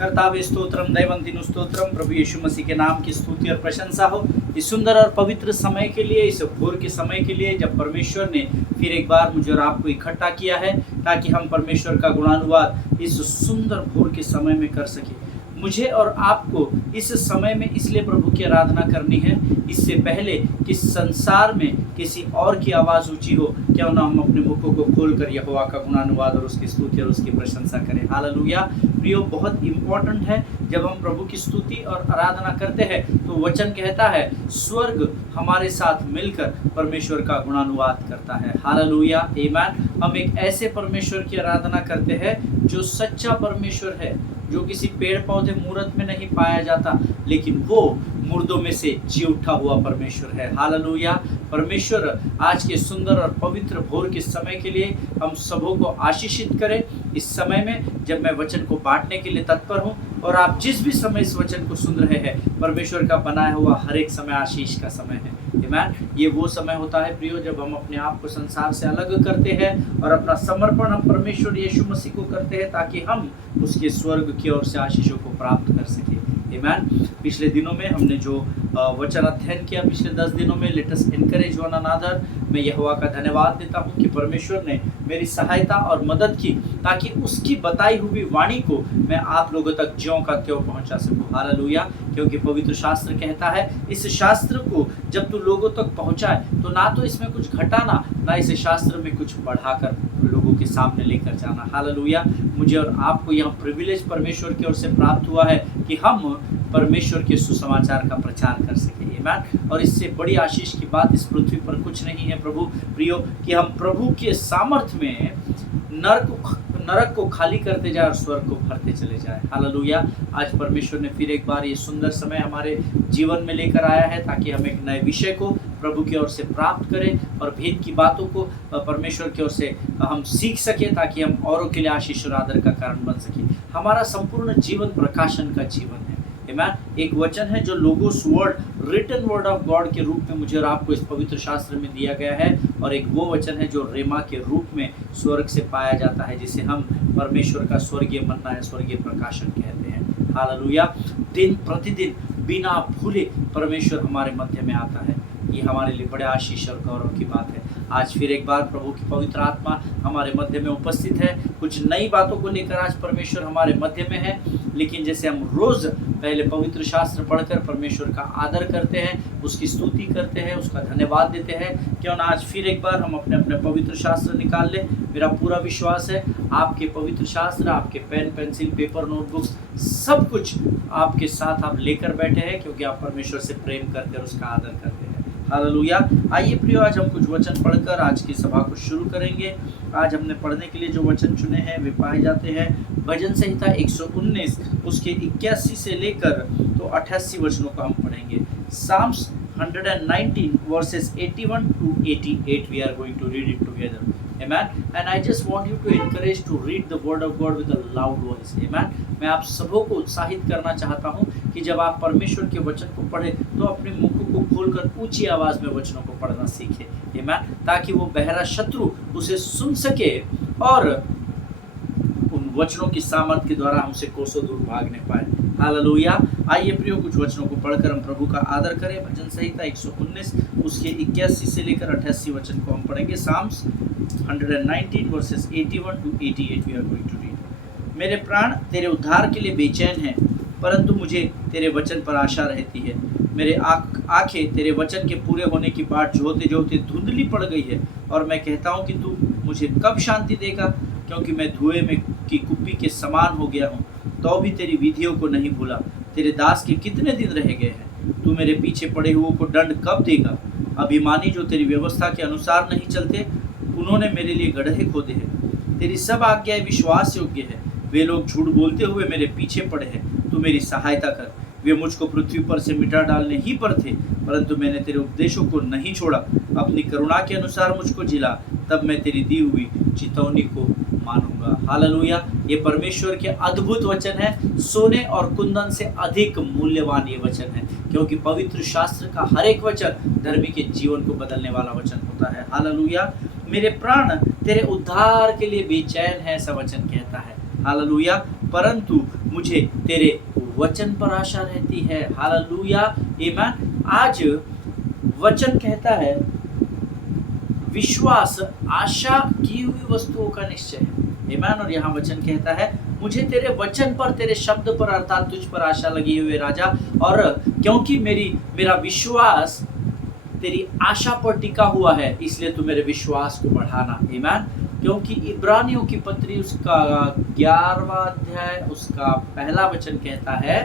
कर्तावे स्तोत्रम दैवंतिनु स्तोत्रम। प्रभु यीशु मसीह के नाम की स्तुति और प्रशंसा हो इस सुंदर और पवित्र समय के लिए, इस भोर के समय के लिए जब परमेश्वर ने फिर एक बार मुझे और आपको इकट्ठा किया है ताकि हम परमेश्वर का गुणानुवाद इस सुंदर भोर के समय में कर सके। मुझे और आपको इस समय में इसलिए प्रभु की आराधना करनी है, इससे पहले कि संसार में किसी और की आवाज़ ऊंची हो, क्यों ना हम अपने मुखों को खोलकर यहोवा का गुणानुवाद और उसकी स्तुति और उसकी प्रशंसा करें। हालेलुया। प्रियो, बहुत इम्पोर्टेंट है जब हम प्रभु की स्तुति और आराधना करते हैं तो वचन कहता है स्वर्ग हमारे साथ मिलकर परमेश्वर का गुणानुवाद करता है। हालेलुया, आमीन। हम एक ऐसे परमेश्वर की आराधना करते हैं जो सच्चा परमेश्वर है, जो किसी पेड़ पौधे मूर्त में नहीं पाया जाता, लेकिन वो मुर्दों में से जी उठा हुआ परमेश्वर है। हालेलुया। परमेश्वर आज के सुंदर और पवित्र भोर के समय के लिए हम सबों को आशीषित करें। इस समय में जब मैं वचन को बांटने के लिए तत्पर हूँ और आप जिस भी समय इस वचन को सुन रहे हैं, परमेश्वर का बनाया हुआ हर एक समय आशीष का समय है। आमीन। ये वो समय होता है प्रियो जब हम अपने आप को संसार से अलग करते हैं और अपना समर्पण हम परमेश्वर यीशु मसीह को करते हैं ताकि हम उसके स्वर्ग की ओर से आशीषों को प्राप्त कर सके। आमीन। पिछले दिनों में हमने जो वचन अध्ययन किया, पिछले 10 दिनों में let us encourage one another, मैं यहोवा का धन्यवाद देता हूँ कि परमेश्वर ने मेरी सहायता और मदद की ताकि उसकी बताई हुई वाणी को मैं आप लोगों तक ज्यों का त्यों पहुँचा सकूँ। हालेलुया। क्योंकि पवित्र शास्त्र कहता है इस शास्त्र को जब तू लोगों तक पहुँचाए तो ना तो इसमें कुछ घटाना, ना इस शास्त्र में कुछ बढ़ाकर लोगों के सामने लेकर जाना। हालेलुया। मुझे और आपको यह प्रिविलेज परमेश्वर की ओर से प्राप्त हुआ है कि हम परमेश्वर के सुसमाचार का प्रचार कर सके। आमीन। और इससे बड़ी आशीष की बात इस पृथ्वी पर कुछ नहीं है प्रभु प्रियो, कि हम प्रभु के सामर्थ्य में नरक को खाली करते जाए और स्वर्ग को भरते चले जाए। हालेलुया। आज परमेश्वर ने फिर एक बार ये सुंदर समय हमारे जीवन में लेकर आया है ताकि हम एक नए विषय को प्रभु की ओर से प्राप्त करें और भेद की बातों को परमेश्वर की ओर से हम सीख सकें ताकि हम औरों के लिए आशीष और आदर का कारण बन सकें। हमारा संपूर्ण जीवन प्रकाशन का जीवन है। आमीन। एक वचन है जो logos word, written word of God के रूप में मुझे और आपको इस पवित्र शास्त्र में दिया गया है, और एक वो वचन है जो रेमा के रूप में स्वर्ग से पाया जाता है, जिसे हम परमेश्वर का स्वर्गीय मन्ना है, स्वर्गीय प्रकाशन कहते हैं। हालेलुया। दिन प्रतिदिन बिना भूले परमेश्वर हमारे मध्य में आता है। ये हमारे लिए बड़े आशीष और गौरव की बात है। आज फिर एक बार प्रभु की पवित्र आत्मा हमारे मध्य में उपस्थित है। कुछ नई बातों को लेकर आज परमेश्वर हमारे मध्य में है, लेकिन जैसे हम रोज पहले पवित्र शास्त्र पढ़कर परमेश्वर का आदर करते हैं, उसकी स्तुति करते हैं, उसका धन्यवाद देते हैं, क्यों ना आज फिर एक बार हम अपने अपने पवित्र शास्त्र निकाल लें। मेरा पूरा विश्वास है आपके पवित्र शास्त्र, आपके पेन पेंसिल पेपर नोटबुक्स सब कुछ आपके साथ आप लेकर बैठे हैं, क्योंकि आप परमेश्वर से प्रेम करते हैं, उसका आदर करते हैं। हालेलुया। आइए प्रियो, आज हम कुछ वचन पढ़कर आज की सभा को शुरू करेंगे। आज हमने पढ़ने के लिए जो वचन चुने हैं वे पाए जाते हैं भजन संहिता 119 उसके 81 से लेकर तो 88 वचनों को हम पढ़ेंगे। Psalms 119 verses 81 to 88 we are going to read it together. Amen. And I just want you to encourage to read the word of God with a loud voice. Amen. मैं आप सबों को उत्साहित करना चाहता हूँ कि जब आप परमेश्वर के वचन को पढ़े तो अपने मुखों को खोलकर ऊंची आवाज में वचनों को पढ़ना सीखे। Amen. ताकि वो बहरा शत्रु उसे सुन सके और उन वचनों की सामर्थ के द्वारा हमसे कोसों दूर भागने पाए। हालेलुया। आइए प्रियो, कुछ वचनों को पढ़कर हम प्रभु का आदर करें। भजन संहिता 119 उसके 81 से लेकर 88 वचन को हम पढ़ेंगे। Psalms 119 verses 81 to 88 we are going to read. मेरे प्राण तेरे उद्धार के लिए बेचैन हैं, परंतु मुझे तेरे वचन पर आशा रहती है। मेरे आंखें तेरे वचन के पूरे होने की बाट जोहते जोहते धुंधली पड़ गई है, और मैं कहता हूँ कि तू मुझे कब शांति देगा, क्योंकि मैं धुएं में की कुप्पी के समान हो गया हूँ, तो भी तेरी विधियों को नहीं भूला। तेरे दास के कितने दिन रह गए हैं, तू मेरे पीछे पड़े हुओं को दंड कब देगा। अभिमानी जो तेरी व्यवस्था के अनुसार नहीं चलते, उन्होंने मेरे लिए गड्ढे खोदे हैं। तेरी सब आज्ञाएं विश्वास योग्य है, वे लोग झूठ बोलते हुए मेरे पीछे पड़े हैं। तू मेरी सहायता कर। वे मुझको पृथ्वी पर से मिटा डालने ही पर थे, परंतु मैंने तेरे उपदेशों को नहीं छोड़ा। अपनी करुणा के अनुसार मुझको जिला, तब मैं तेरी दी हुई चितौनी को मानूंगा। हालेलुया। ये परमेश्वर के अद्भुत वचन है, सोने और कुंदन से अधिक मूल्यवान ये वचन है, क्योंकि पवित्र शास्त्र का हर एक वचन धर्मी के जीवन को बदलने वाला वचन होता है। हालेलुया। मेरे प्राण तेरे उद्धार के लिए बेचैन है, ऐसा वचन कहता है। हालेलुया। परंतु मुझे तेरे वचन पर आशा रहती है। हालेलुया, आमीन। आज वचन कहता है विश्वास आशा की हुई वस्तुओं का निश्चय है, आमीन। और यहाँ वचन कहता है मुझे तेरे वचन पर, तेरे शब्द पर अर्थात तुझ पर आशा लगी हुई है राजा। और क्योंकि मेरा विश्वास तेरी आशा पर टिका हुआ है, इसलिए तू मेरे विश्वास को बढ़ाना, आमीन। क्योंकि इब्रानियों की पत्री उसका 11वां अध्याय उसका पहला वचन कहता है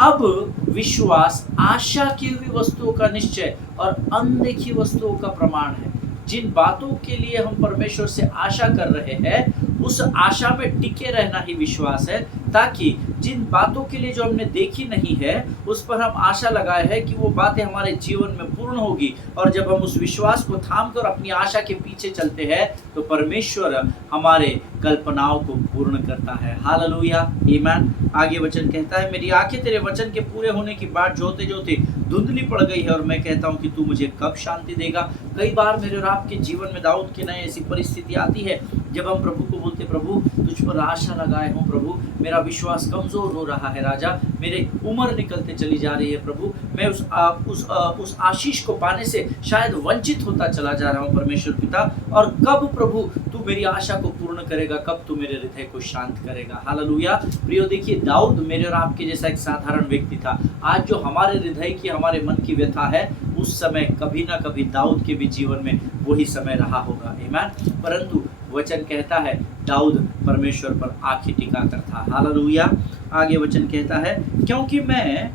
अब विश्वास आशा की हुई वस्तुओं का निश्चय और अनदेखी वस्तुओं का प्रमाण है। जिन बातों के लिए हम परमेश्वर से आशा कर रहे हैं उस आशा में टिके रहना ही विश्वास है, ताकि जिन बातों के लिए जो हमने देखी नहीं है उस पर हम आशा लगाए हैं कि वो बातें हमारे जीवन में पूर्ण होगी। और जब हम उस विश्वास को थाम कर अपनी आशा के पीछे चलते हैं तो परमेश्वर हमारे कल्पनाओं को पूर्ण करता है। हालेलुया, आमीन। आगे वचन कहता है मेरी आंखें तेरे वचन के पूरे होने की बाट जोते जोते धुंधली पड़ गई है और मैं कहता हूँ कि तू मुझे कब शांति देगा। कई बार मेरे और आपके जीवन में दाऊद के नए ऐसी परिस्थिति आती है जब हम प्रभु को बोलते प्रभु तुझ पर आशा लगाए हूँ, प्रभु मेरा विश्वास कमजोर हो रहा है राजा, मेरे उम्र निकलते चली जा रही है प्रभु, मैं उस आशीष को पाने से शायद वंचित होता चला जा रहा हूँ परमेश्वर पिता। और कब प्रभु तू मेरी आशा को पूर्ण करेगा, कब तू मेरे हृदय को शांत करेगा। हालेलुया। प्रियो देखिए दाऊद मेरे और आपके जैसा एक साधारण व्यक्ति था। आज जो हमारे हृदय की, हमारे मन की व्यथा है उस समय कभी ना कभी दाऊद के भी जीवन में वही समय रहा होगा, आमीन। परंतु वचन कहता है दाऊद परमेश्वर पर आंखें टिकाकर था। हालेलुया। आगे वचन कहता है क्योंकि मैं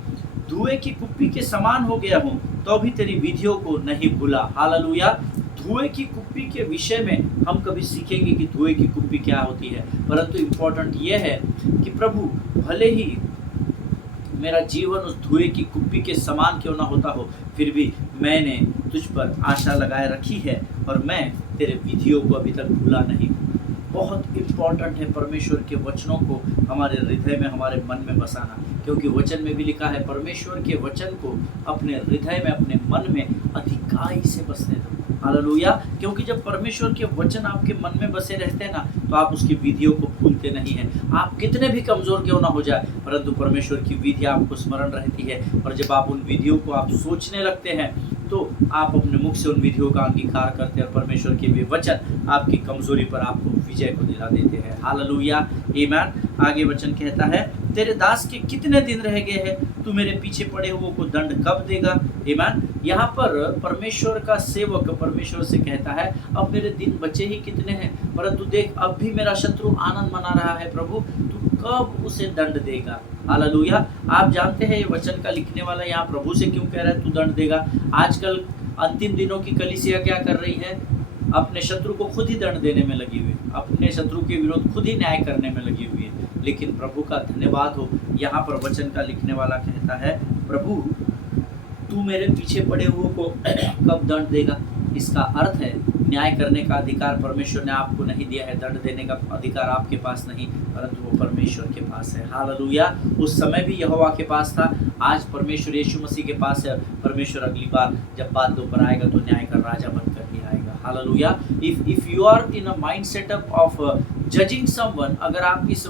धुएं की कुप्पी के समान हो गया हूँ तो भी तेरी विधियों को नहीं भूला। हालेलुया। धुएं की कुप्पी के विषय में हम कभी सीखेंगे कि धुएं की कुप्पी क्या होती है, परंतु इम्पोर्टेंट यह है कि प्रभु भले ही मेरा जीवन उस धुएं की कुप्पी के समान क्यों ना होता हो, फिर भी मैंने तुझ पर आशा लगाए रखी है और मैं तेरे विधियों को अभी तक भूला नहीं। बहुत इम्पोर्टेंट है परमेश्वर के वचनों को हमारे हृदय में, हमारे मन में बसाना, क्योंकि वचन में भी लिखा है परमेश्वर के वचन को अपने हृदय में, अपने मन में अधिकाई से बसने दो। हालेलुया। क्योंकि जब परमेश्वर के वचन आपके मन में बसे रहते हैं ना तो आप उसकी विधियों को भूलते नहीं हैं। आप कितने भी कमजोर क्यों ना हो जाए परंतु परमेश्वर की विधि आपको स्मरण रहती है। और जब आप उन विधियों को आप सोचने लगते हैं तो आप अपने मुख से उन विधियों का अंगीकार करते हैं और परमेश्वर के वे वचन आपकी कमजोरी पर आपको विजय को दिला देते हैं। हालेलुया, आमीन। आगे वचन कहता है तेरे दास के कितने दिन रह गए हैं, तू मेरे पीछे पड़े हुओं को दंड कब देगा। आमीन। यहाँ पर परमेश्वर का सेवक परमेश्वर से कहता है अब मेरे दिन बचे ही कितने हैं, परंतु देख अब भी मेरा शत्रु आनंद मना रहा है, प्रभु तू कब उसे दंड देगा। हालेलुया। आप जानते हैं ये वचन का लिखने वाला यहाँ प्रभु से क्यों कह रहा है तू दंड देगा। आजकल अंतिम दिनों की कलीसिया क्या कर रही है, अपने शत्रु को खुद ही दंड देने में लगी हुई है, अपने शत्रु के विरुद्ध खुद ही न्याय करने में लगी हुई है। लेकिन प्रभु का धन्यवाद हो, यहाँ पर वचन का लिखने वाला कहता है प्रभु तू मेरे पीछे पड़े हुए को कब दंड देगा। इसका अर्थ है न्याय करने का अधिकार परमेश्वर ने आपको नहीं दिया है, दंड देने का अधिकार आपके पास नहीं, परंतु वो परमेश्वर के पास है। हालेलुया। उस समय भी यहोवा के पास था, आज परमेश्वर यीशु मसीह के पास है। परमेश्वर अगली बार जब बात दोपहर आएगा तो न्याय का राजा बनकर ही आएगा। Hallelujah. If you are in a mind setup of judging someone, अगर आप इस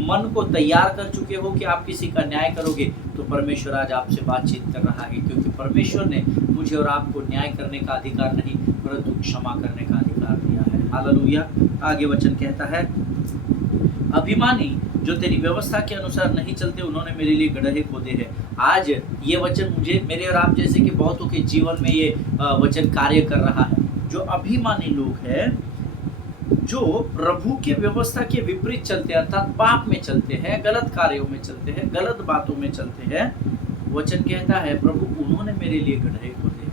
मन को तैयार कर चुके हो कि आप किसी का न्याय करोगे तो परमेश्वर आज आपसे बातचीत कर रहा है, क्योंकि परमेश्वर ने मुझे और आपको न्याय करने का अधिकार नहीं परंतु क्षमा करने का अधिकार दिया है। हालेलुया। आगे वचन कहता है अभिमानी जो तेरी व्यवस्था के अनुसार नहीं चलते उन्होंने मेरे लिए गड्ढे खोदे हैं। आज ये वचन मुझे, मेरे और आप जैसे कि बहुतों के जीवन में ये वचन कार्य कर रहा है। जो अभिमानी लोग हैं, जो प्रभु के व्यवस्था के विपरीत चलते हैं, अर्थात पाप में चलते हैं, गलत कार्यों में चलते हैं, गलत बातों में चलते हैं, वचन कहता है प्रभु उन्होंने मेरे लिए गड्ढे खोदे।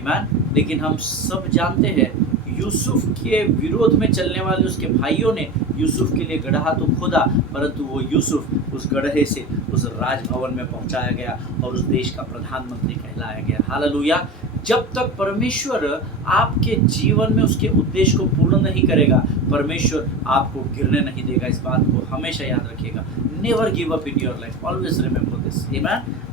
आमीन। लेकिन हम सब जानते हैं यूसुफ के विरोध में चलने वाले उसके भाइयों ने यूसुफ के लिए गड्ढा तो खोदा, परंतु वो यूसुफ उस गड्ढे से उस राजभवन में पहुंचाया गया और उस देश का प्रधानमंत्री कहलाया गया। हालेलुया। जब तक परमेश्वर आपके जीवन में उसके उद्देश्य को पूर्ण नहीं करेगा, परमेश्वर आपको गिरने नहीं देगा। इस बात को हमेशा याद रखिएगा। Never give up in your life, always remember this. आमीन।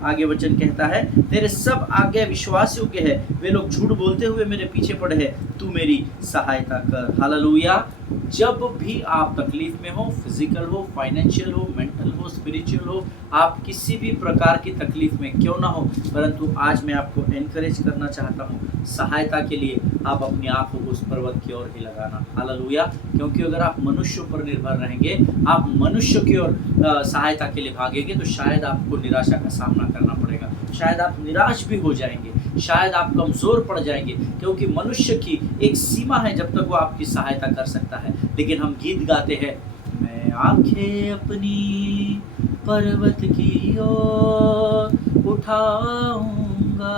आगे वचन कहता है तेरे सब आज्ञा विश्वास योग्य है, वे लोग झूठ बोलते हुए मेरे पीछे पड़े हैं, तू मेरी सहायता कर। हालेलुया। जब भी आप तकलीफ में हो, फिजिकल हो, फाइनेंशियल हो, मेंटल हो, स्पिरिचुअल हो, आप किसी भी प्रकार की तकलीफ में क्यों ना हो, परंतु आज मैं आपको एनकरेज करना चाहता हूँ, सहायता के लिए आप अपनी आंखों को उस पर्वत की ओर ही लगाना। हालेलुया। क्योंकि अगर आप मनुष्यों पर निर्भर रहेंगे, आप मनुष्य की ओर सहायता के लिए भागेंगे, तो शायद आपको निराशा का सामना करना पड़ेगा, शायद आप निराश भी हो जाएंगे, शायद आप कमज़ोर पड़ जाएंगे, क्योंकि मनुष्य की एक सीमा है जब तक वो आपकी सहायता कर सकता है। लेकिन हम गीत गाते हैं, मैं आंखें अपनी पर्वत की ओर उठाऊंगा,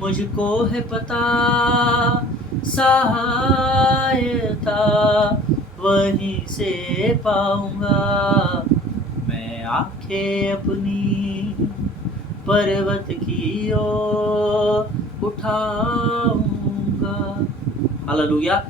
मुझको है पता सहायता वहीं से पाऊंगा। मैं आंखें अपनी पर्वत की ओर उठाऊंगा। हालेलुया।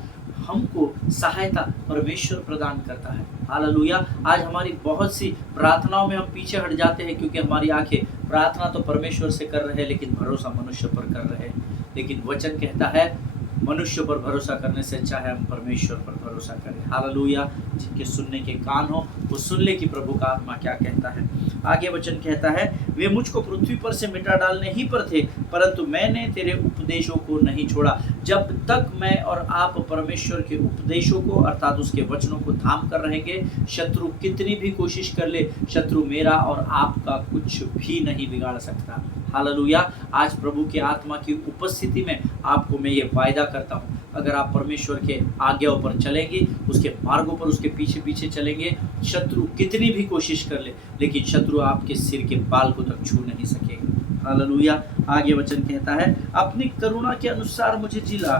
हमको सहायता परमेश्वर प्रदान करता है। हालेलुया। आज हमारी बहुत सी प्रार्थनाओं में हम पीछे हट जाते हैं, क्योंकि हमारी आंखें प्रार्थना तो परमेश्वर से कर रहे हैं, लेकिन भरोसा मनुष्य पर कर रहे हैं। लेकिन वचन कहता है, मनुष्य पर भरोसा करने से अच्छा है हम परमेश्वर पर भरोसा करें। हालेलुया। जिनके सुनने के कान हो वो सुन ले कि प्रभु का आत्मा क्या कहता है। आगे वचन कहता है, वे मुझको पृथ्वी पर से मिटा डालने ही पर थे, परंतु मैंने तेरे उपदेशों को नहीं छोड़ा। जब तक मैं और आप परमेश्वर के उपदेशों को अर्थात उसके वचनों को थाम कर रहेंगे, शत्रु कितनी भी कोशिश कर ले, शत्रु मेरा और आपका कुछ भी नहीं बिगाड़ सकता। हालेलुया। आज प्रभु के आत्मा की उपस्थिति में आपको मैं ये वायदा करता हूँ, अगर आप परमेश्वर के आज्ञाओं पर चलेंगे, उसके मार्गों पर उसके पीछे पीछे चलेंगे, शत्रु कितनी भी कोशिश कर ले, लेकिन शत्रु आपके सिर के बाल को तक छू नहीं सकेगा। हालेलुया। आगे वचन कहता है, अपनी करुणा के अनुसार मुझे जिला,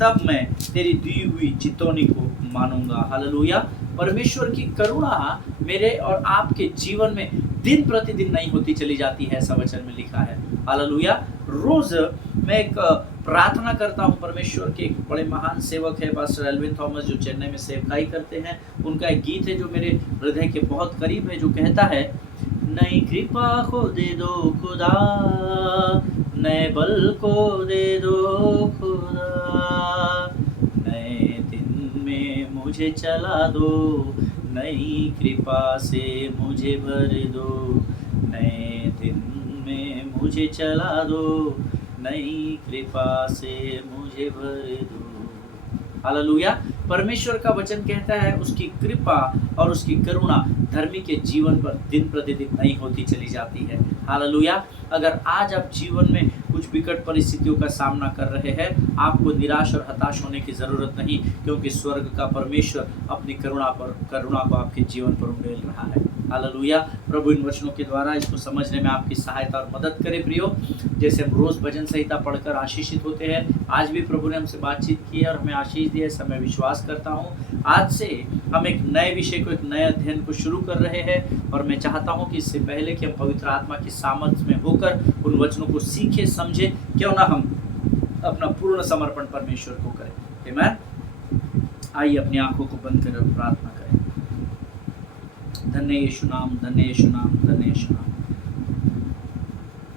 तब मैं तेरी दी हुई चितौनी को मानूंगा। हालेलुया। परमेश्वर की करुणा मेरे और आपके जीवन में दिन प्रतिदिन नहीं होती चली जाती है, ऐसा वचन में लिखा है। हालेलुया। रोज मैं एक प्रार्थना करता हूँ, परमेश्वर के एक बड़े महान सेवक है पास्टर एल्विन थॉमस, जो चेन्नई में सेवकाई करते हैं। उनका एक गीत है जो मेरे हृदय के बहुत करीब है, जो कहता है, नई कृपा को दे दो खुदा, नए बल को दे दो खुदा, नए दिन में मुझे चला दो, नई कृपा से मुझे भर दो, नए दिन में मुझे चला दो, नई कृपा से मुझे भर दो। हालेलुया। परमेश्वर का वचन कहता है, उसकी कृपा और उसकी करुणा धर्मी के जीवन पर दिन प्रतिदिन नई होती चली जाती है। हालेलुया। अगर आज आप जीवन में कुछ विकट परिस्थितियों का सामना कर रहे हैं, आपको निराश और हताश होने की ज़रूरत नहीं, क्योंकि स्वर्ग का परमेश्वर अपनी करुणा को आपके जीवन पर उंडेल रहा है। हालेलुया। प्रभु इन वचनों के द्वारा इसको समझने में आपकी सहायता और मदद करे। प्रियो, जैसे हम रोज़ भजन संहिता पढ़कर आशीषित होते हैं, आज भी प्रभु ने हमसे बातचीत की है और हमें आशीष दी है, ऐसा मैं विश्वास करता हूँ। आज से हम एक नए विषय को, एक नए अध्ययन को शुरू कर रहे हैं, और मैं चाहता हूँ कि इससे पहले कि हम पवित्र आत्मा की सामर्थ्य में होकर उन वचनों को सीखे समझे, क्यों ना हम अपना पूर्ण समर्पण परमेश्वर को करें। आमीन। आइए अपनी आंखों को बंद करें, प्रार्थना करें। धन्य यीशु नाम, धन्य यीशु नाम, धन्य यीशु नाम।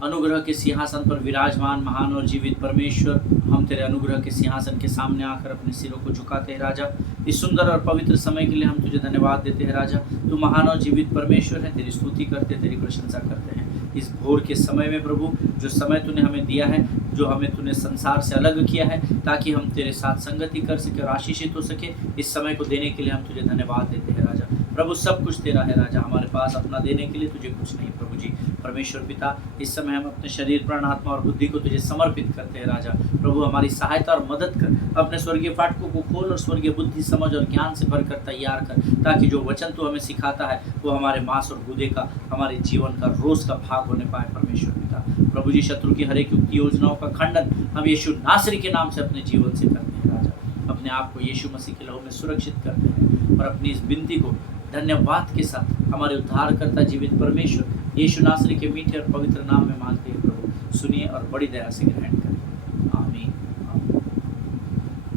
अनुग्रह के सिंहासन पर विराजमान महान और जीवित परमेश्वर, हम तेरे अनुग्रह के सिंहासन के सामने आकर अपने सिरों को झुकाते हैं राजा। इस सुंदर और पवित्र समय के लिए हम तुझे धन्यवाद देते हैं राजा। तू महान और जीवित परमेश्वर है, तेरी स्तुति करते, तेरी प्रशंसा करते हैं। इस भोर के समय में प्रभु, जो समय तूने हमें दिया है, जो हमें तूने संसार से अलग किया है, ताकि हम तेरे साथ संगति कर सके और आशीषित हो सके, इस समय को देने के लिए हम तुझे धन्यवाद देते हैं राजा। प्रभु, सब कुछ तेरा है राजा, हमारे पास अपना देने के लिए तुझे कुछ नहीं प्रभु जी। परमेश्वर पिता, इस समय हम अपने शरीर, प्राण, आत्मा और बुद्धि को तुझे समर्पित करते हैं राजा। प्रभु, हमारी सहायता और मदद कर, अपने स्वर्गीय फाटकों को खोल और स्वर्गीय बुद्धि, समझ और ज्ञान से भरकर तैयार कर, ताकि जो वचन तू हमें सिखाता है वो हमारे मांस और गुदे का, हमारे जीवन का रोज का भाग होने पाए। परमेश्वर पिता, प्रभु जी, शत्रु की हर एक युक्ति योजनाओं का खंडन हम यीशु नासरी के नाम से अपने जीवन से करते हैं राजा। अपने आप को यीशु मसीह के लहू में सुरक्षित करते हैं और अपनी इस विनती को धन्यवाद के साथ हमारे उद्धारकर्ता जीवित परमेश्वर यीशु नासरी के मीठे और पवित्र नाम में मांगते हैं प्रभु, सुनिए और बड़ी दया से ग्रहण करें। आमीन।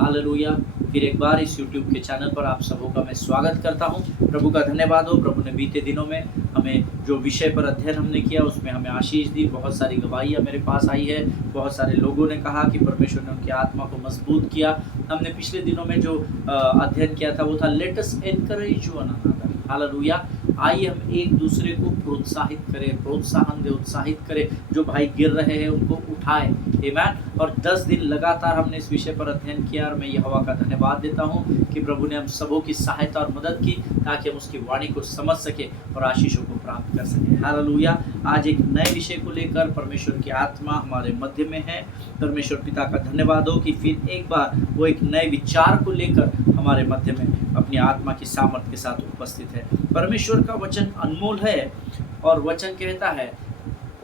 हालेलुया। फिर एक बार इस YouTube के चैनल पर आप सबों का मैं स्वागत करता हूं। प्रभु का धन्यवाद हो, प्रभु ने बीते दिनों में हमें जो विषय पर अध्ययन हमने किया उसमें हमें आशीष दी। बहुत सारी गवाहियाँ मेरे पास आई है, बहुत सारे लोगों ने कहा कि परमेश्वर ने उनकी आत्मा को मजबूत किया। हमने पिछले दिनों में जो अध्ययन किया था वो था let us encourage one another. Hallelujah. आइए हम एक दूसरे को प्रोत्साहित करें, प्रोत्साहन दे, उत्साहित करें। जो भाई गिर रहे हैं उनको उठाएं। आमीन। और 10 दिन लगातार हमने इस विषय पर अध्ययन किया और मैं यहोवा का धन्यवाद देता हूं कि प्रभु ने हम सबों की सहायता और मदद की ताकि हम उसकी वाणी को समझ सके और आशीषों को प्राप्त कर सके। हालेलुया। आज एक नए विषय को लेकर परमेश्वर की आत्मा हमारे मध्य में है। परमेश्वर पिता का धन्यवाद हो कि फिर एक बार वो एक नए विचार को लेकर हमारे मध्य में अपनी आत्मा की सामर्थ्य के साथ उपस्थित है। परमेश्वर का वचन अनमोल है और वचन कहता है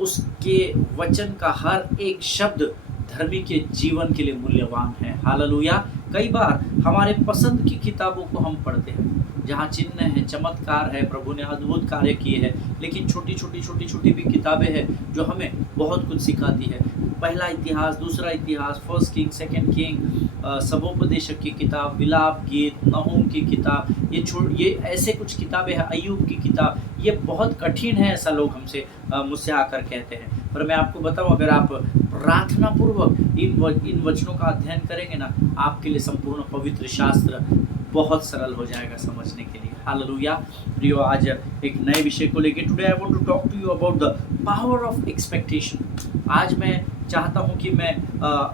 उसके वचन का हर एक शब्द धर्मी के जीवन के लिए मूल्यवान है। हालेलुया। कई बार हमारे पसंद की किताबों को हम पढ़ते हैं जहाँ चिन्ह है, चमत्कार है, प्रभु ने अद्भुत कार्य किए हैं, लेकिन छोटी छोटी भी किताबें हैं जो हमें बहुत कुछ सिखाती है। पहला इतिहास, दूसरा इतिहास, फर्स्ट किंग, सेकंड किंग, सबोपदेशक की किताब, विलाप गीत, नहूम की किताब, ये ऐसे कुछ किताबें हैं, अय्यूब की किताब। ये बहुत कठिन है ऐसा लोग हमसे मुझसे आकर कहते हैं, पर मैं आपको बताऊं अगर आप प्रार्थना पूर्वक इन वचनों का अध्ययन करेंगे ना, आपके लिए संपूर्ण पवित्र शास्त्र बहुत सरल हो जाएगा समझने के लिए। हालेलुया। प्रियो, आज एक नए विषय को लेकर today I want to talk to you about the power of expectation. आज मैं चाहता हूं कि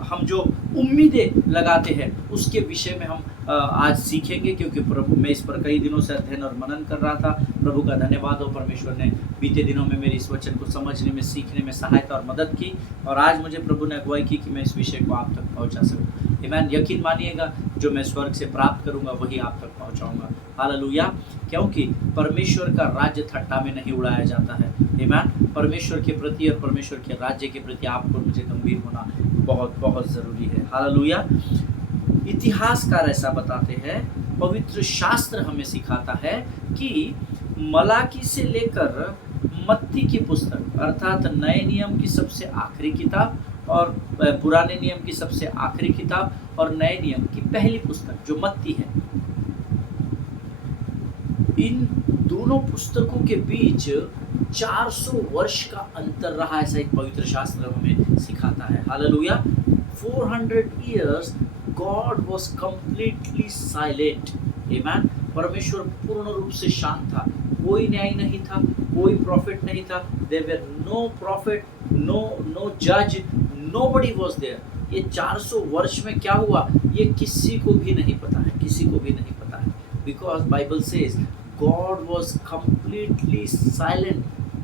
हम जो उम्मीदें लगाते हैं उसके विषय में हम आज सीखेंगे, क्योंकि प्रभु मैं इस पर कई दिनों से अध्ययन और मनन कर रहा था। प्रभु का धन्यवाद हो, परमेश्वर ने बीते दिनों में मेरी इस वचन को समझने में, सीखने में सहायता और मदद की और आज मुझे प्रभु ने अगुवाई की कि मैं इस विषय को आप तक पहुंचा सकूं। आमीन। यकीन मानिएगा, जो मैं स्वर्ग से प्राप्त करूंगा वही आप तक पहुंचाऊंगा। हालेलुया। क्योंकि परमेश्वर का राज्य ठट्टा में नहीं उड़ाया जाता है। आमीन। परमेश्वर के प्रति और परमेश्वर के राज्य के प्रति आपको मुझे गंभीर होना बहुत बहुत ज़रूरी है। हालेलुया। इतिहासकार ऐसा बताते हैं, पवित्र शास्त्र हमें सिखाता है कि मलाकी से लेकर मत्ती की पुस्तक अर्थात नए नियम की सबसे आखिरी किताब और पुराने नियम की सबसे आखिरी किताब और नए नियम की पहली पुस्तक जो मत्ती है, इन दोनों पुस्तकों के बीच 400 वर्ष का अंतर रहा, ऐसा एक पवित्र शास्त्र हमें सिखाता है। Hallelujah. 400 years God was completely silent. Amen. परमेश्वर पूर्ण रूप से शांत था, कोई न्याय नहीं था, कोई प्रॉफिट नहीं था। There were no prophet, no judge, nobody was there. ये 400 वर्ष में क्या हुआ ये किसी को भी नहीं पता है, किसी को भी नहीं पता है। Because Bible says God was completely silent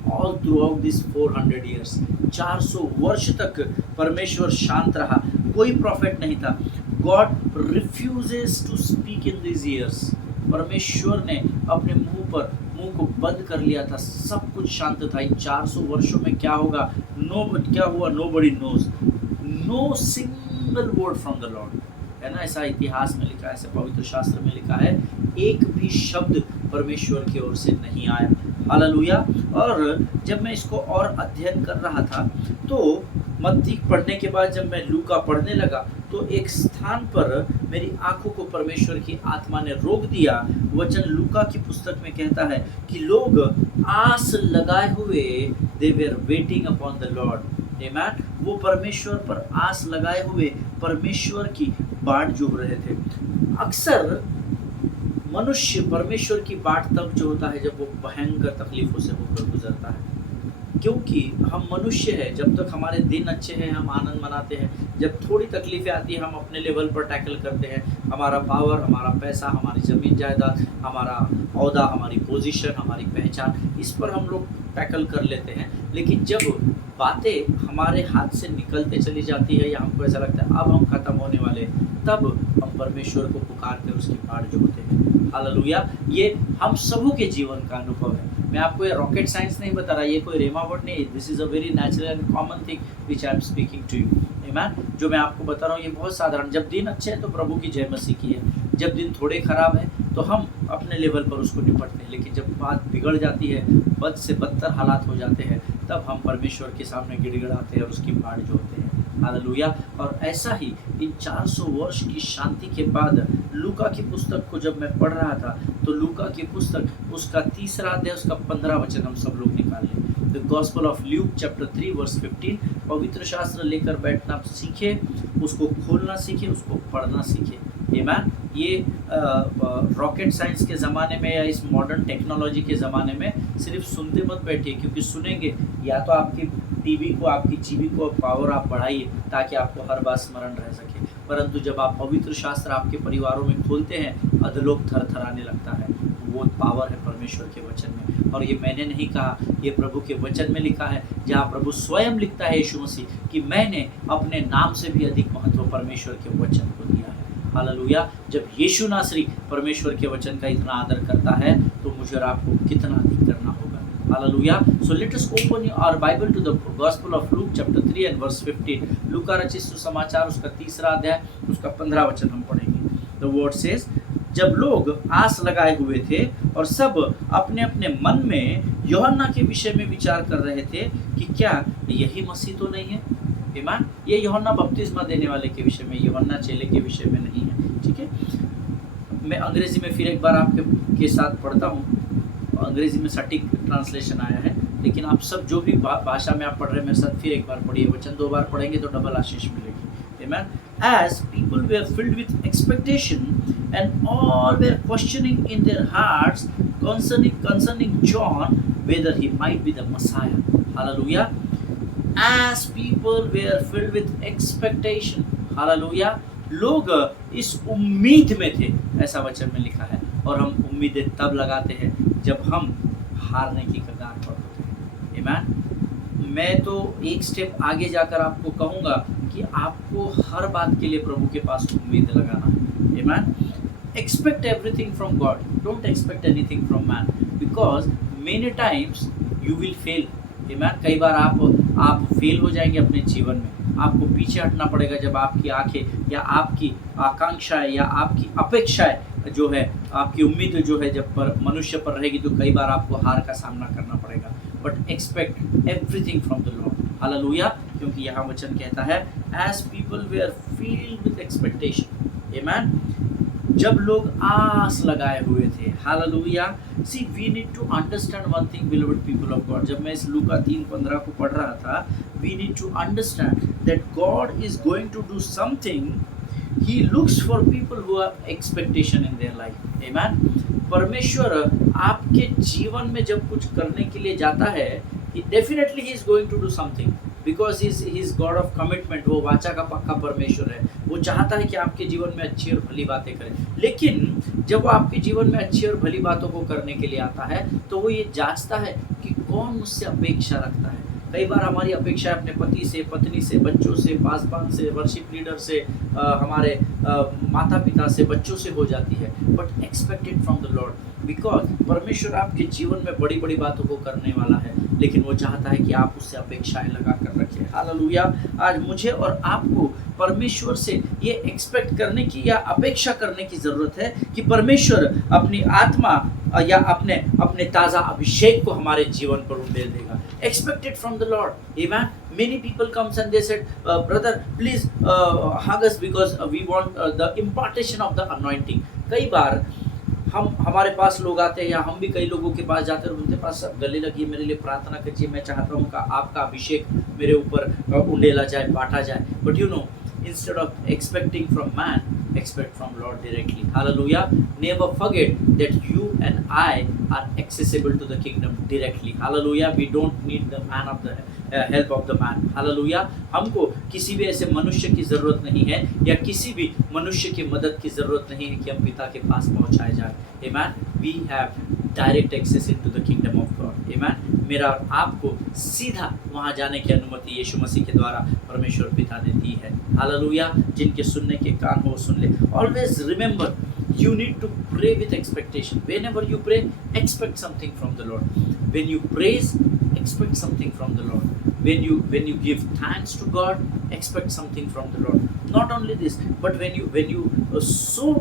all throughout this 400 years. 400 वर्ष तक परमेश्वर शांत रहा, कोई प्रॉफिट नहीं था। God refuses to speak in these years. परमेश्वर ने अपने मुंह को बंद कर लिया था, सब कुछ शांत था। इन 400 वर्षों में क्या होगा, क्या हुआ, nobody knows. No single word from the Lord. है ना, ऐसा इतिहास में लिखा है, ऐसे पवित्र शास्त्र में लिखा है, एक भी शब्द परमेश्वर की ओर से नहीं आया। हालेलुया। और जब मैं इसको और अध्ययन कर रहा था तो मत्ती पढ़ने के बाद जब मैं लूका पढ़ने लगा तो एक स्थान पर मेरी आंखों को परमेश्वर की आत्मा ने रोक दिया। वचन लूका की पुस्तक में कहता है कि लोग आस लगाए हुए they were waiting upon the Lord. आमीन। वो परमेश्वर पर आस लगाए हुए परमेश्वर की बाट जोह रहे थे। अक्सर मनुष्य परमेश्वर की बाट तब जो होता है जब वो भयंकर तकलीफों से होकर गुजरता है, क्योंकि हम मनुष्य हैं। जब तक हमारे दिन अच्छे हैं हम आनंद मनाते हैं, जब थोड़ी तकलीफें आती है हम अपने लेवल पर टैकल करते हैं। हमारा पावर, हमारा पैसा, हमारी ज़मीन जायदाद, हमारा औहदा, हमारी पोजीशन, हमारी पहचान, इस पर हम लोग टैकल कर लेते हैं। लेकिन जब बातें हमारे हाथ से निकलते चली जाती है या हमको ऐसा लगता है अब हम ख़त्म होने वाले, तब हम परमेश्वर को पुकार कर उसकी बाट जोड़ते हैं। हालेलुया। ये हम सबों के जीवन का अनुभव है। मैं आपको ये रॉकेट साइंस नहीं बता रहा, ये कोई रेमा वर्ड नहीं, this is a very natural and common thing which I am speaking to you. Amen. जो मैं आपको बता रहा हूँ ये बहुत साधारण, जब दिन अच्छे हैं तो प्रभु की जय मसीह की है, जब दिन थोड़े खराब हैं तो हम अपने लेवल पर उसको निपटते हैं, लेकिन जब बात बिगड़ जाती है, बद से बदतर हालात हो जाते हैं, तब हम परमेश्वर के सामने गिड़गिड़ाते हैं और उसकी बाट जोड़ते हैं। हालेलुया। और ऐसा ही इन 400 वर्ष की शांति के बाद लूका की पुस्तक को जब मैं पढ़ रहा था तो लूका की पुस्तक उसका 3रा अध्याय उसका 15 वचन हम सब लोग निकाल लें। The gospel of Luke chapter 3 verse 15। पवित्र शास्त्र लेकर बैठना सीखे, उसको खोलना सीखे, उसको पढ़ना सीखे। आमीन। ये रॉकेट साइंस के ज़माने में या इस मॉडर्न टेक्नोलॉजी के ज़माने में सिर्फ सुनते मत बैठिए, क्योंकि सुनेंगे या तो आपकी टीवी को, आपकी जीबी को पावर आप बढ़ाइए ताकि आपको हर बात स्मरण रह सके, परंतु जब आप पवित्र शास्त्र आपके परिवारों में खोलते हैं अधलोक थरथराने लगता है। वो पावर है परमेश्वर के वचन में, और ये मैंने नहीं कहा, ये प्रभु के वचन में लिखा है, जहाँ प्रभु स्वयं लिखता है यीशु मसीह कि मैंने अपने नाम से भी अधिक महत्व परमेश्वर के वचन को दिया है। हालेलुया। जब यीशु नासरी परमेश्वर के वचन का इतना आदर करता है तो मुझे और आपको कितना अधिक करना होगा। Hallelujah. So let us open our Bible to the gospel of Luke chapter 3 and verse 15। लूका रचित सुसमाचार उसका 3रा अध्याय उसका 15 वचन हम पढ़ेंगे। द वर्ड सेज, जब लोग आस लगाए हुए थे और सब अपने अपने मन में यूहन्ना के विषय में विचार कर रहे थे कि क्या यही मसीह तो नहीं है। ईमान। ये यूहन्ना बपतिस्मा देने वाले के विषय में, यूहन्ना चेले के विषय में नहीं है। ठीक है, मैं अंग्रेजी में फिर एक बार आपके साथ पढ़ता हूँ। अंग्रेजी में सटीक ट्रांसलेशन आया है, लेकिन आप सब जो भी भाषा में आप पढ़ रहे हैं मेरे साथ फिर एक बार पढ़िए। वचन 2 बार पढ़ेंगे तो डबल आशीष मिलेगी। आमीन। As people were filled with expectation and all were questioning in their hearts concerning John whether he might be the Messiah. Hallelujah. As people were filled with expectation. Hallelujah. लोग इस उम्मीद में थे, ऐसा वचन में लिखा है। और हम उम्मीदें तब लगाते हैं जब हम हारने की कगार पर होते हैं। आमीन। मैं तो एक स्टेप आगे जाकर आपको कहूँगा कि आपको हर बात के लिए प्रभु के पास उम्मीद लगाना है। आमीन। Expect everything from God. Don't expect anything from man, because many times you will fail. आमीन। कई बार आप फेल हो जाएंगे अपने जीवन में। आपको पीछे हटना पड़ेगा जब आपकी आंखें या आपकी आकांक्षाएं या आपकी अपेक्षाएं जो है, आपकी उम्मीद जो है जब पर मनुष्य पर रहेगी तो कई बार आपको हार का सामना करना पड़ेगा। But expect everything from the Lord. हालेलुया। क्योंकि यहाँ वचन कहता है as people were filled with expectation. आमीन। जब लोग आस लगाए हुए थे। हालेलुया। See we need to understand one thing beloved people of God. जब मैं इस लूका 3:15 को पढ़ रहा था, we need to understand that God is going to do something. He looks for people who have expectation in their life. आमीन। परमेश्वर आपके जीवन में जब कुछ करने के लिए जाता है, definitely he is going to do something, because he is God of commitment. वो वाचा का पक्का परमेश्वर है। वो चाहता है कि आपके जीवन में अच्छी और भली बातें करें। लेकिन जब वो आपके जीवन में अच्छी और भली बातों को करने के लिए आता है तो वो ये जांचता है कि कौन मुझसे अपेक्षा रखता है। कई बार हमारी अपेक्षा अपने पति से, पत्नी से, बच्चों से, पासवान से, वर्शिप लीडर से, हमारे माता पिता से, बच्चों से हो जाती है। But expected from the Lord, because परमेश्वर आपके जीवन में बड़ी बड़ी बातों को करने वाला है, लेकिन वो चाहता है कि आप उससे अपेक्षाएं लगा कर रखें। हालेलुया। आज मुझे और आपको परमेश्वर से ये एक्सपेक्ट करने की या अपेक्षा करने की ज़रूरत है कि परमेश्वर अपनी आत्मा या अपने ताज़ा अभिषेक को हमारे जीवन पर उंडेल देगा। Expected from the Lord. आमीन। Many people comes and they said, brother, please hug us because we want the impartation of the anointing. कई बार हमारे पास लोग आते हैं या हम भी कई लोगों के पास जाते हैं, उनके पास सब गले लगिए, मेरे लिए प्रार्थना कीजिए, मैं चाहता हूँ कि आपका अभिषेक मेरे ऊपर उंडेला जाए, बांटा जाए। But you know, instead of expecting from man, expect from Lord directly. Hallelujah. Never forget that you and I are accessible to the kingdom directly. Hallelujah. We don't need the man of the help of the man. Hallelujah. हमको किसी भी ऐसे मनुष्य की ज़रूरत नहीं है या किसी भी मनुष्य की मदद की ज़रूरत नहीं है कि हम पिता के पास पहुंचाए जाए। Amen. We have direct access into the kingdom of God. Amen. मेरा आपको सीधा वहाँ जाने की अनुमति यीशु मसीह के द्वारा परमेश्वर पिता ने दी है। हालेलुया। जिनके सुनने के कान हो सुन ले। Always remember, you need to pray with expectation. Whenever you pray, expect something from the Lord. When you praise, expect something from the Lord. When you give thanks to God, expect something from the Lord. Not only this, but when you sow,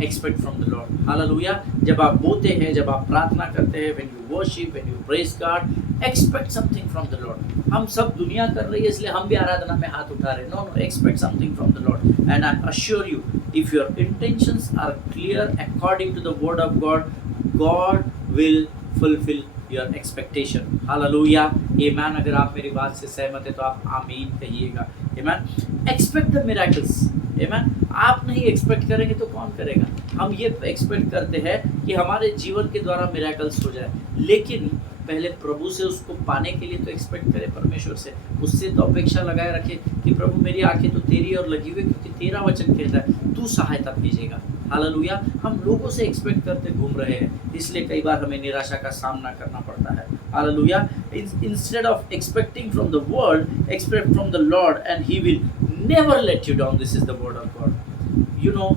expect from the Lord. Hallelujah. जब आप बोते हैं, जब आप प्रार्थना करते हैं, when you worship, when you praise God, expect something from the Lord. हम सब दुनिया कर रही है इसलिए हम भी आराधना में हाथ उठा रहे हैं। No, expect something from the Lord. And I assure you If your intentions are clear according to the word of God, God will fulfill your expectation. Hallelujah. Amen. अगर आप मेरी बात से सहमत है तो आप आमीन कहिएगा. Amen. Expect the miracles. Amen. आप नहीं एक्सपेक्ट करेंगे तो कौन करेगा? हम ये एक्सपेक्ट करते हैं कि हमारे जीवन के द्वारा मिरेकल्स हो जाए, लेकिन पहले प्रभु से उसको पाने के लिए तो एक्सपेक्ट करें परमेश्वर से, उससे तो अपेक्षा लगाए रखे कि प्रभु मेरी आंखें तो तेरी और लगी हुई, क्योंकि तेरा वचन कहता है तू सहायता भेजेगा. हालेलुया. हम लोगों से एक्सपेक्ट करते घूम रहे हैं, इसलिए कई बार हमें निराशा का सामना करना पड़ता है. Hallelujah. Instead of expecting from the world, expect from the Lord and he will never let you down. This is the word of God. You know,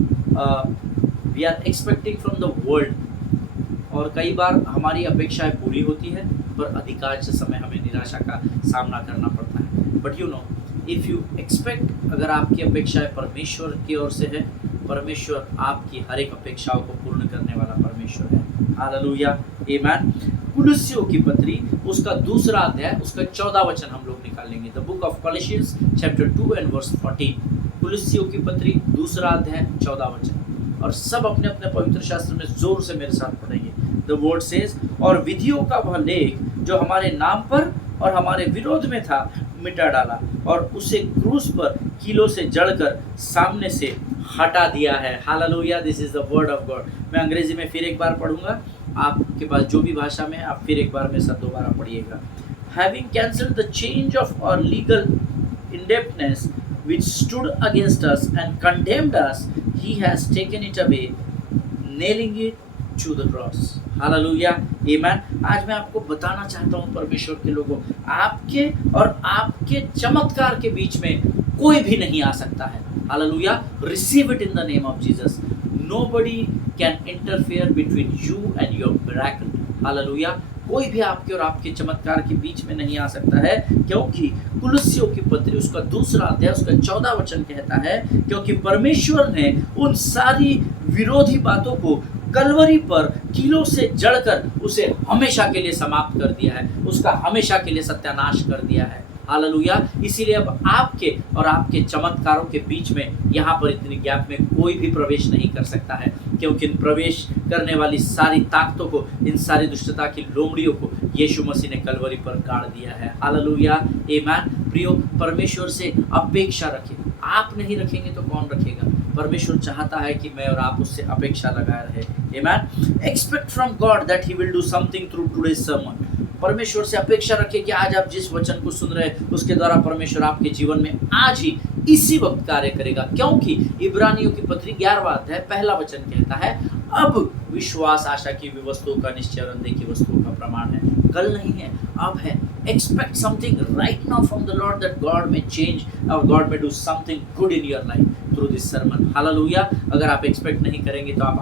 we are expecting from the world, और कई बार हमारी अपेक्षाएं पूरी होती है, पर अधिकांश समय हमें निराशा का सामना करना पड़ता है. But you know, if you expect, अगर आपकी अपेक्षाएं परमेश्वर की ओर से है, परमेश्वर आपकी हर एक अपेक्षाओं को पूर्ण करने वाला परमेश्वर है. हालेलुया. आमीन. कुलुस्सियों की पत्री उसका 2 अध्याय उसका 14 वचन हम लोग निकालेंगे. The book of Colossians chapter 2 and verse 14. कुलुस्सियों की पत्री 2 अध्याय 14 वचन, और सब अपने अपने पवित्र शास्त्र में जोर से मेरे साथ पढ़ेंगे. द वर्ड सेज, और विधियों का वह लेख जो हमारे नाम पर और हमारे विरोध में था मिटा डाला, और उसे क्रूस पर कीलों से जड़कर सामने से हटा दिया है. Hallelujah. This is the word of God. मैं अंग्रेजी में फिर एक बार पढ़ूंगा, आपके पास जो भी भाषा में, आप फिर एक बार मेरे साथ दोबारा पढ़िएगा. Having cancelled the change of our legal indebtedness which stood against us and condemned us, he has taken it away, nailing it to the cross. Hallelujah. Amen. आज मैं आपको बताना चाहता हूँ परमेश्वर के लोगों, आपके और आपके चमत्कार के बीच में कोई भी नहीं आ सकता है. Hallelujah. Receive it in the name of Jesus. Nobody can interfere between you and your miracle. Hallelujah. कोई भी आपके और आपके चमत्कार के बीच में नहीं आ सकता है, क्योंकि कुलुस्सियों की पत्री उसका 2 अध्याय उसका 14 वचन कहता है, क्योंकि परमेश्वर ने उन सारी विरोधी बातों को कलवरी पर कीलों से जड़कर उसे हमेशा के लिए समाप्त कर दिया है, उसका हमेशा के लिए सत्यानाश कर दिया है. हालेलुया. इसीलिए अब आपके और आपके चमत्कारों के बीच में यहाँ पर इतनी गैप में कोई भी प्रवेश नहीं कर सकता है, क्योंकि प्रवेश करने वाली सारी ताकतों को, इन सारी दुष्टता की लोमड़ियों को यीशु मसीह ने कलवरी पर गाड़ दिया है. हालेलुया. आमीन. प्रियो, परमेश्वर से अपेक्षा रखें. आप नहीं रखेंगे तो कौन रखेगा? परमेश्वर चाहता है कि मैं और आप उससे अपेक्षा लगाए रहे. आमीन. Expect from God that he will do something through today's sermon. परमेश्वर से अपेक्षा रखें कि आज आप जिस वचन को सुन रहे हैं उसके द्वारा परमेश्वर आपके जीवन में आज ही इसी वक्त कार्य करेगा, क्योंकि इब्रानियों की पत्री 11वां अध्याय 1 वचन कहता है, अब विश्वास आशा की वस्तुओं का निश्चय और अनदेखी वस्तुओं का प्रमाण है. कल नहीं है, अब है. Expect something right now from the Lord that God में चेंज और गॉड में do something good in your life through this sermon. Hallelujah. अगर आप एक्सपेक्ट नहीं करेंगे तो आप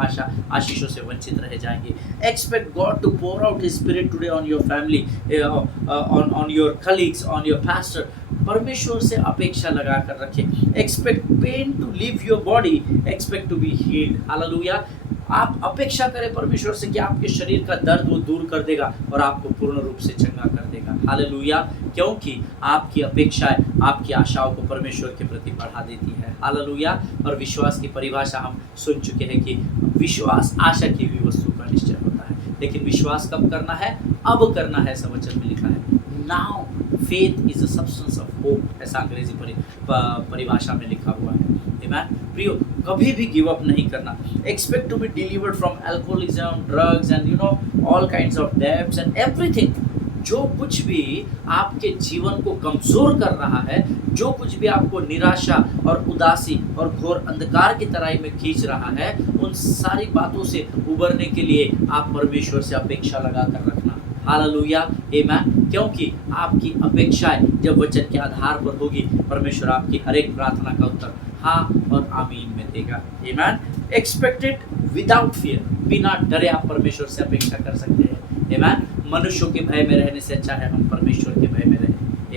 आशीषों से वंचित रह जाएंगे. Expect God to pour out his spirit today on your family, on your colleagues, on your pastor. परमेश्वर से अपेक्षा लगा कर रखें. Expect pain to leave your body, expect to be healed. Hallelujah. आप अपेक्षा करें परमेश्वर से कि आपके शरीर का दर्द वो दूर कर देगा और आपको पूर्ण रूप से चंगा कर देगा. हालेलुया. क्योंकि आपकी अपेक्षाएं आपकी आशाओं को परमेश्वर के प्रति बढ़ा देती है. हालेलुया. और विश्वास की परिभाषा हम सुन चुके हैं कि विश्वास आशा की भी वस्तु का निश्चय होता है, लेकिन विश्वास कब करना है? अब करना है. ऐसा वचन में लिखा है, now faith is a substance of hope, ऐसा अंग्रेजी परिभाषा में लिखा हुआ है. आमीन. प्रियो, कभी भी गिव अप नहीं करना. Expect to be delivered from alcoholism, drugs and you know all kinds of debts and everything. जो कुछ भी आपके जीवन को कमजोर कर रहा है, जो कुछ भी आपको निराशा और उदासी और घोर अंधकार की तराई में खींच रहा है, उन सारी बातों से उबरने के लिए आप परमेश्वर से अपेक्षा लगा कर रखना. हालेलुया. आमीन. क्योंकि आपकी अपेक्षाएं जब वचन के आधार पर होगी, परमेश्वर आपकी हर एक प्रार्थना का उत्तर हाँ और आमीन में देगा. आमीन. Expected without fear. बिना डरे आप परमेश्वर से अपेक्षा कर सकते हैं. आमीन. मनुष्यों के भय में रहने से अच्छा है हम परमेश्वर के भय में रहें.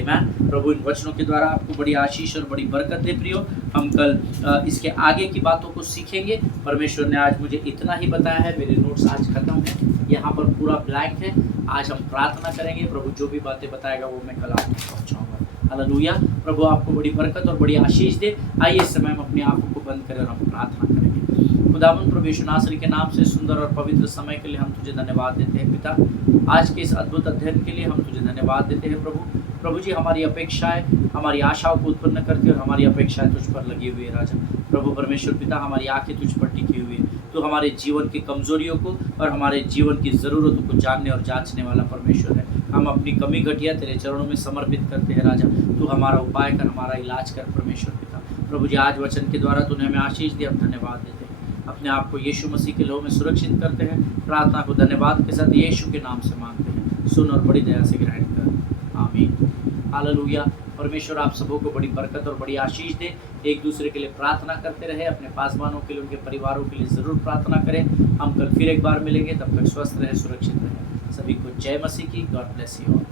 आमीन. प्रभु इन वचनों के द्वारा आपको बड़ी आशीष और बड़ी बरकत दे. प्रियो, हम कल इसके आगे की बातों को सीखेंगे. परमेश्वर ने आज मुझे इतना ही बताया है. मेरे नोट्स आज खत्म है, यहाँ पर पूरा ब्लैंक है. आज हम प्रार्थना करेंगे. प्रभु जो भी बातें बताएगा वो मैं कल आपको पहुँचाऊँगा. हालेलुया। प्रभु आपको बड़ी बरकत और बड़ी आशीष दे। आइए इस समय हम अपनी आंखों को बंद करें और हम प्रार्थना करेंगे। खुदावंद प्रभु यीशु नासरी के नाम से सुंदर और पवित्र समय के लिए हम तुझे धन्यवाद देते हैं पिता। आज के इस अद्भुत अध्ययन के लिए हम तुझे धन्यवाद देते हैं प्रभु। प्रभु जी, हमारी अपेक्षाएं, हमारी आशाओं को उत्पन्न करती है और हमारी अपेक्षाएं तुझ पर लगी हुई है राजा। प्रभु परमेश्वर पिता, हमारी आंखें तुझ पर टिकी हुई है। तो हमारे जीवन की कमजोरियों को और हमारे जीवन की ज़रूरतों को जानने और जांचने वाला परमेश्वर है। हम अपनी कमी घटिया तेरे चरणों में समर्पित करते हैं राजा। तू हमारा उपाय कर, हमारा इलाज कर परमेश्वर पिता। प्रभु जी, आज वचन के द्वारा तूने हमें आशीष दी, हम धन्यवाद देते हैं। अपने आप को यीशु मसीह के लहू में सुरक्षित करते हैं। प्रार्थना को धन्यवाद के साथ यीशु के नाम से मांगते हैं। सुन और बड़ी दया से ग्रहण कर, आमीन। हालेलुया। परमेश्वर आप सबों को बड़ी बरकत और बड़ी आशीष दे। एक दूसरे के लिए प्रार्थना करते रहे, अपने पासवानों के लिए, उनके परिवारों के लिए ज़रूर प्रार्थना करें। हम कल फिर एक बार मिलेंगे, तब तक स्वस्थ रहे, सुरक्षित रहे। सभी को जय मसीह की। God bless you all.